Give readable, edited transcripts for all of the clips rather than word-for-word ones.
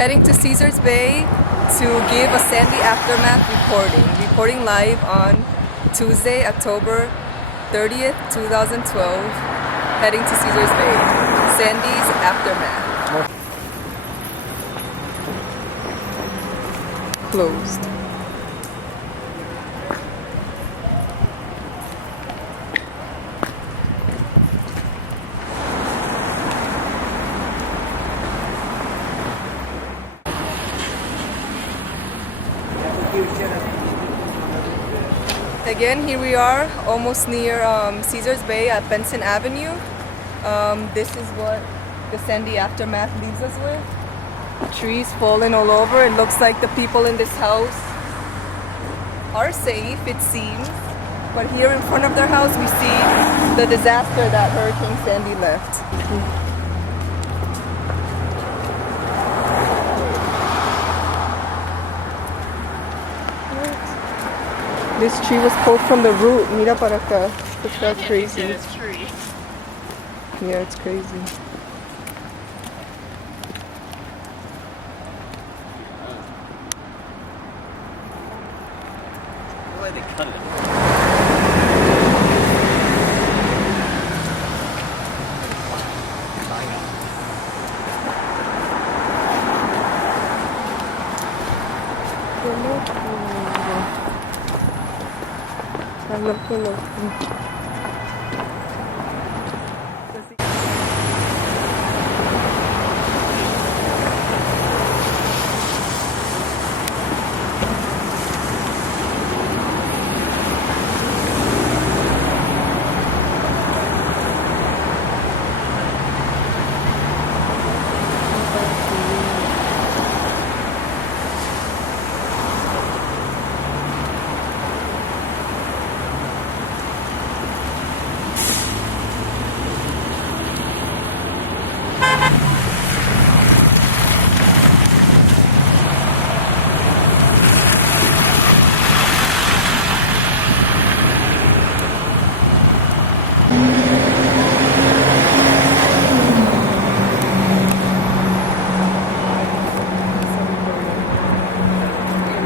heading to Caesar's Bay to give a Sandy aftermath reporting live on Tuesday, October 30th, 2012. Heading to Caesar's Bay. Sandy's aftermath. Closed. Again, here we are, almost near Caesar's Bay at Benson Avenue. This is what the Sandy aftermath leaves us with. Trees falling all over. It looks like the people in this house are safe, it seems. But here in front of their house, we see the disaster that Hurricane Sandy left. This tree was pulled from the root. Mira para acá. That's crazy. Yeah, it's crazy. Why they cut it?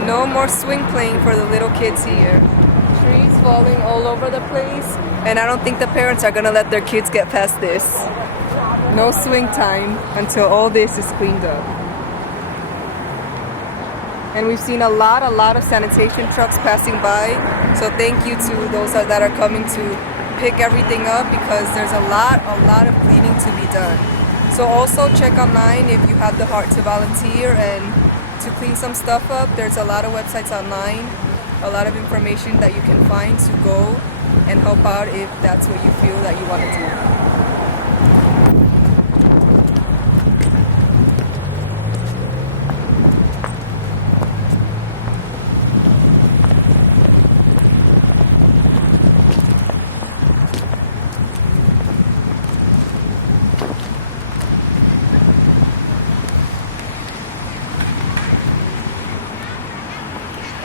No more swing playing for the little kids here. Trees falling all over the place, and I don't think the parents are gonna let their kids get past this. No swing time until all this is cleaned up. And we've seen a lot of sanitation trucks passing by, so thank you to those that are coming to pick everything up, because there's a lot of cleaning to be done. So also check online if you have the heart to volunteer and to clean some stuff up. There's a lot of websites online, a lot of information that you can find to go and help out if that's what you feel that you want to do.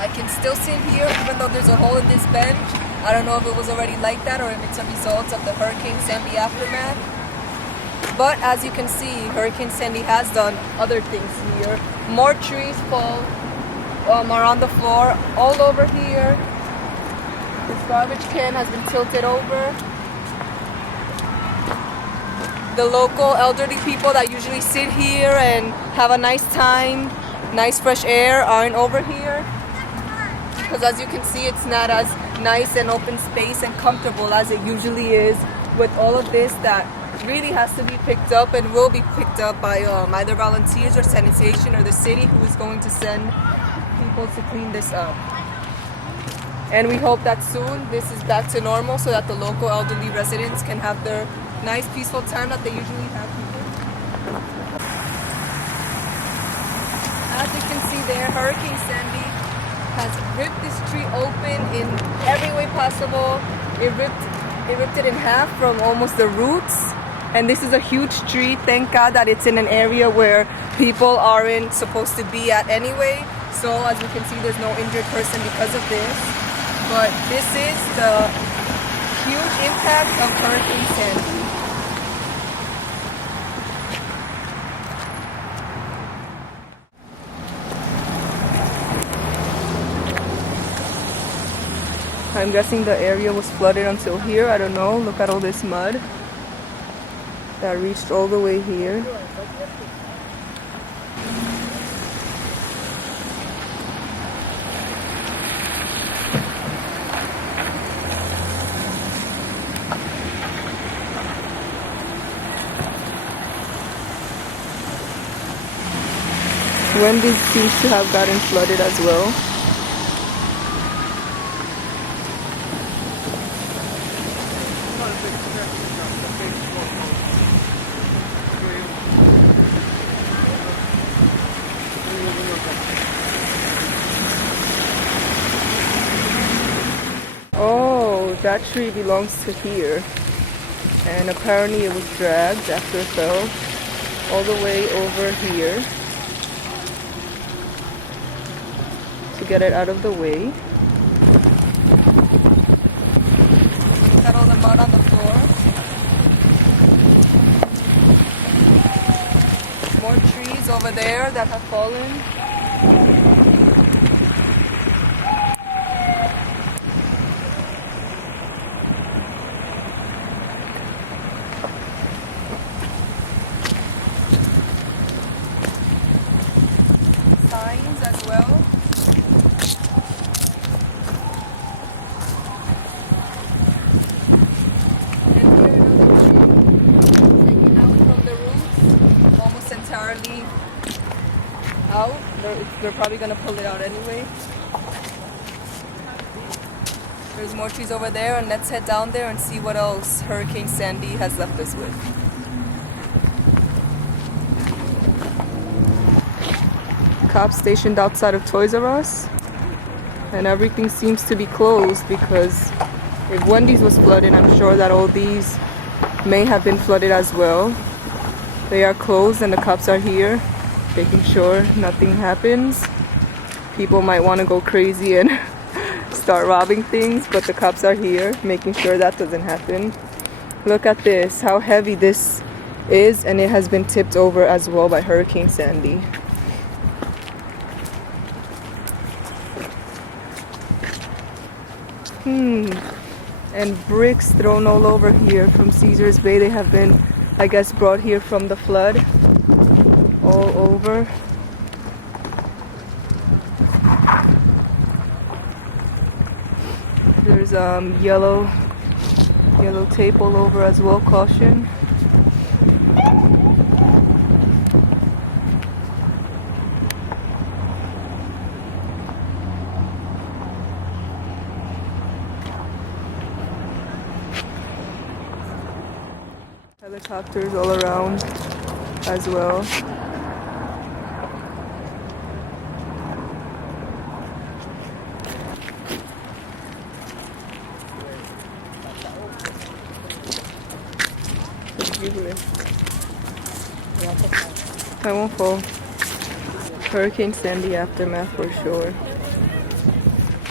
I can still sit here even though there's a hole in this bench. I don't know if it was already like that or if it's a result of the Hurricane Sandy aftermath. But as you can see, Hurricane Sandy has done other things here. More trees are on the floor all over here. This garbage can has been tilted over. The local elderly people that usually sit here and have a nice time, nice fresh air, aren't over here. Because as you can see, it's not as nice and open space and comfortable as it usually is with all of this that really has to be picked up and will be picked up by either volunteers or sanitation or the city, who is going to send people to clean this up. And we hope that soon this is back to normal so that the local elderly residents can have their nice peaceful time that they usually have here. As you can see there, Hurricane Sandy has ripped this tree open in every way possible. It ripped it in half from almost the roots. And this is a huge tree. Thank God that it's in an area where people aren't supposed to be at anyway. So as you can see, there's no injured person because of this. But this is the huge impact of Hurricane Sandy. I'm guessing the area was flooded until here. I don't know. Look at all this mud that reached all the way here. Wendy's seems to have gotten flooded as well. Oh, that tree belongs to here. And apparently it was dragged after it fell all the way over here to get it out of the way. Look at all the mud on the floor. More trees over there that have fallen. Signs as well. Entirely out. They're probably gonna pull it out anyway. There's more trees over there, and let's head down there and see what else Hurricane Sandy has left us with. Cops stationed outside of Toys R Us, and everything seems to be closed because if Wendy's was flooded, I'm sure that all these may have been flooded as well. They are closed and the cops are here making sure nothing happens. People might want to go crazy and start robbing things, but the cops are here making sure that doesn't happen. Look at this, how heavy this is, and it has been tipped over as well by Hurricane Sandy. And bricks thrown all over here from Caesar's Bay. They have been, I guess, brought here from the flood all over. There's yellow tape all over as well, caution. Helicopters all around as well. I won't fall. Hurricane Sandy aftermath for sure.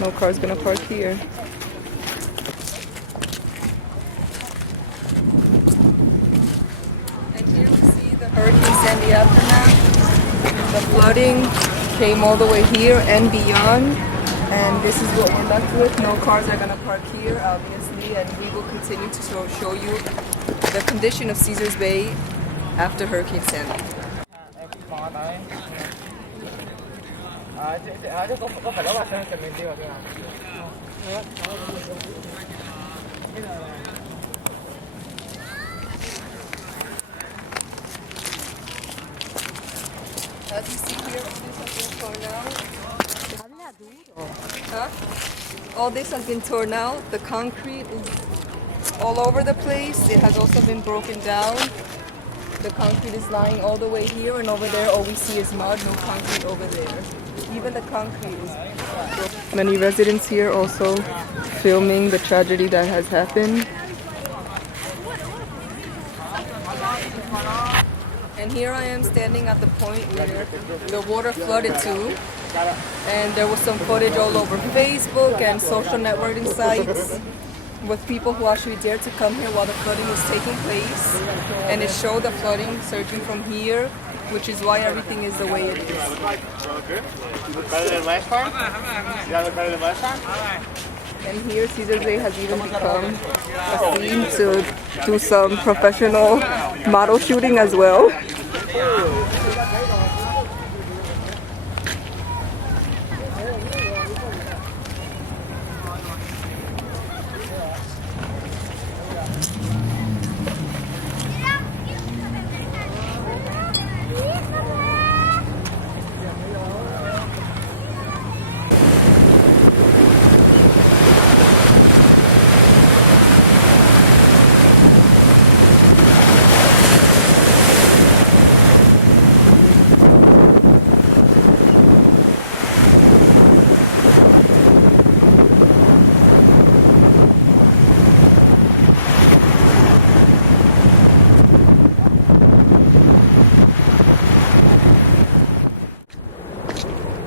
No car's gonna park here. Hurricane Sandy aftermath. The flooding came all the way here and beyond, and this is what we're left with. No cars are gonna park here, obviously, and we will continue to show you the condition of Caesar's Bay after Hurricane Sandy. As you see here, all this has been torn out. Huh? All this has been torn out. The concrete is all over the place. It has also been broken down. The concrete is lying all the way here, and over there all we see is mud, no concrete over there. Even the concrete is broken. Many residents here also filming the tragedy that has happened. And here I am standing at the point where the water flooded to, and there was some footage all over Facebook and social networking sites with people who actually dared to come here while the flooding was taking place, and it showed the flooding surging from here, which is why everything is the way it is. And here Caesar's Bay has even become a scene to do some professional model shooting as well.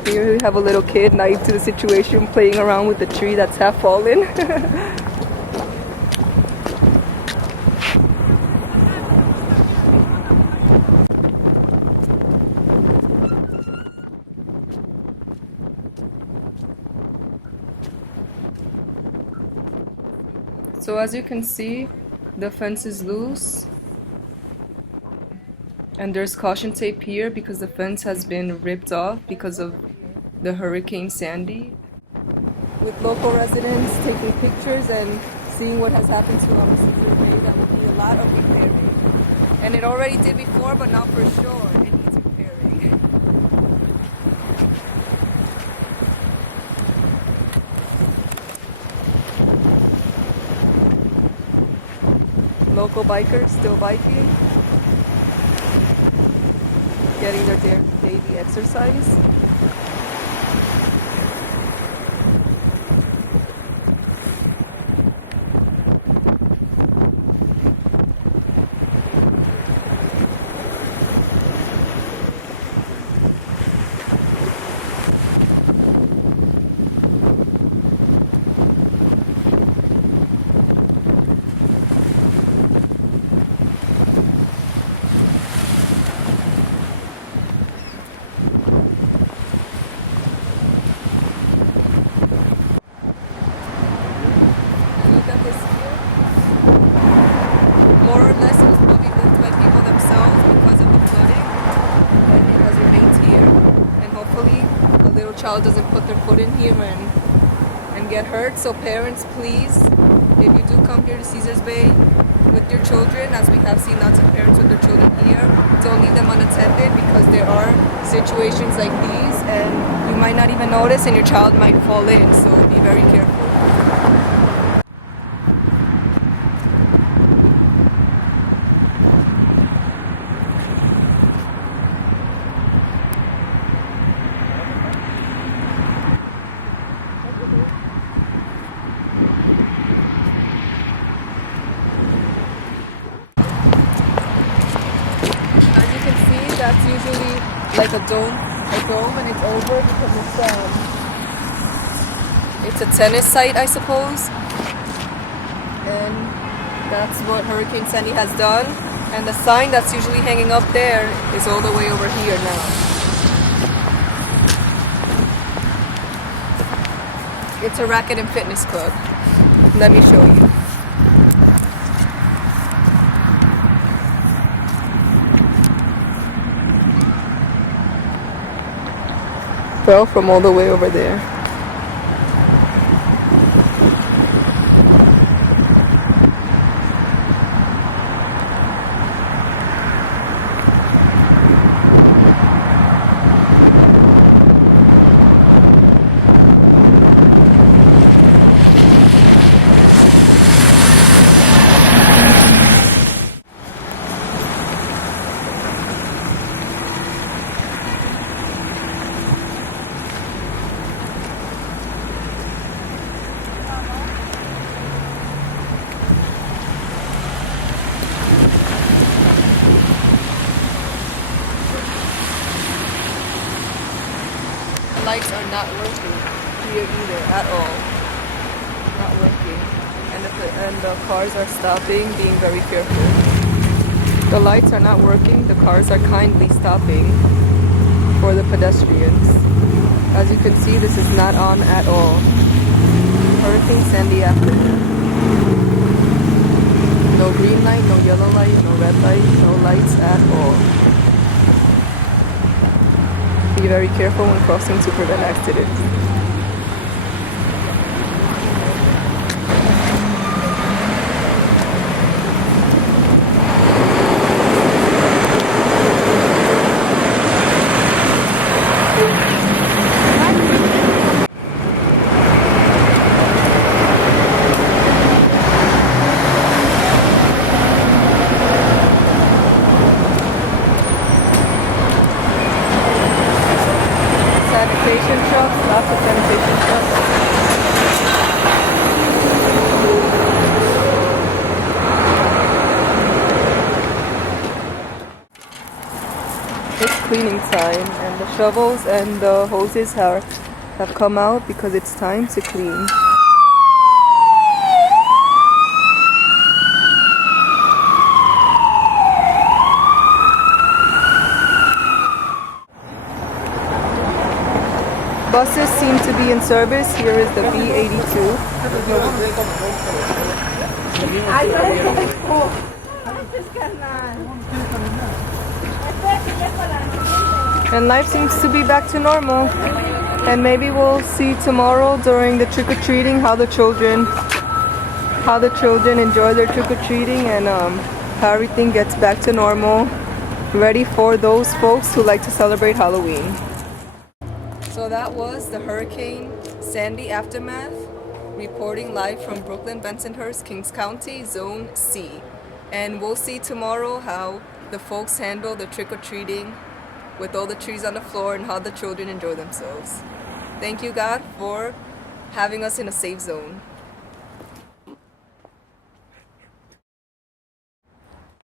Here we have a little kid naive to the situation, playing around with the tree that's half fallen. So as you can see, the fence is loose. And there's caution tape here because the fence has been ripped off because of the Hurricane Sandy. With local residents taking pictures and seeing what has happened to our Ceasar Bay, that will need a lot of repairing. And it already did before, but now for sure it needs repairing. Local bikers still biking, getting their daily exercise. More or less it was probably moved by people themselves because of the flooding, and it has remained here. And hopefully a little child doesn't put their foot in here and get hurt. So parents, please, if you do come here to Caesar's Bay with your children, as we have seen lots of parents with their children here, don't leave them unattended because there are situations like these and you might not even notice and your child might fall in, so be very careful. That's usually like a dome, and it's over because it's a tennis site, I suppose. And that's what Hurricane Sandy has done. And the sign that's usually hanging up there is all the way over here now. It's a racket and fitness club. Let me show you. Fell from all the way over there. Lights are not working here either at all. Not working. And the cars are stopping, being very careful. The lights are not working, the cars are kindly stopping for the pedestrians. As you can see, this is not on at all. Hurricane Sandy aftermath. No green light, no yellow light, no red light, no lights at all. Be very careful when crossing to prevent accidents. Sanitation trucks, lots of sanitation trucks. It's cleaning time and the shovels and the hoses have come out because it's time to clean. Buses seem to be in service. Here is the B82. And life seems to be back to normal. And maybe we'll see tomorrow during the trick-or-treating how the children enjoy their trick-or-treating and how everything gets back to normal. Ready for those folks who like to celebrate Halloween. So that was the Hurricane Sandy aftermath, reporting live from Brooklyn, Bensonhurst, Kings County, Zone C. And we'll see tomorrow how the folks handle the trick-or-treating with all the trees on the floor and how the children enjoy themselves. Thank you, God, for having us in a safe zone.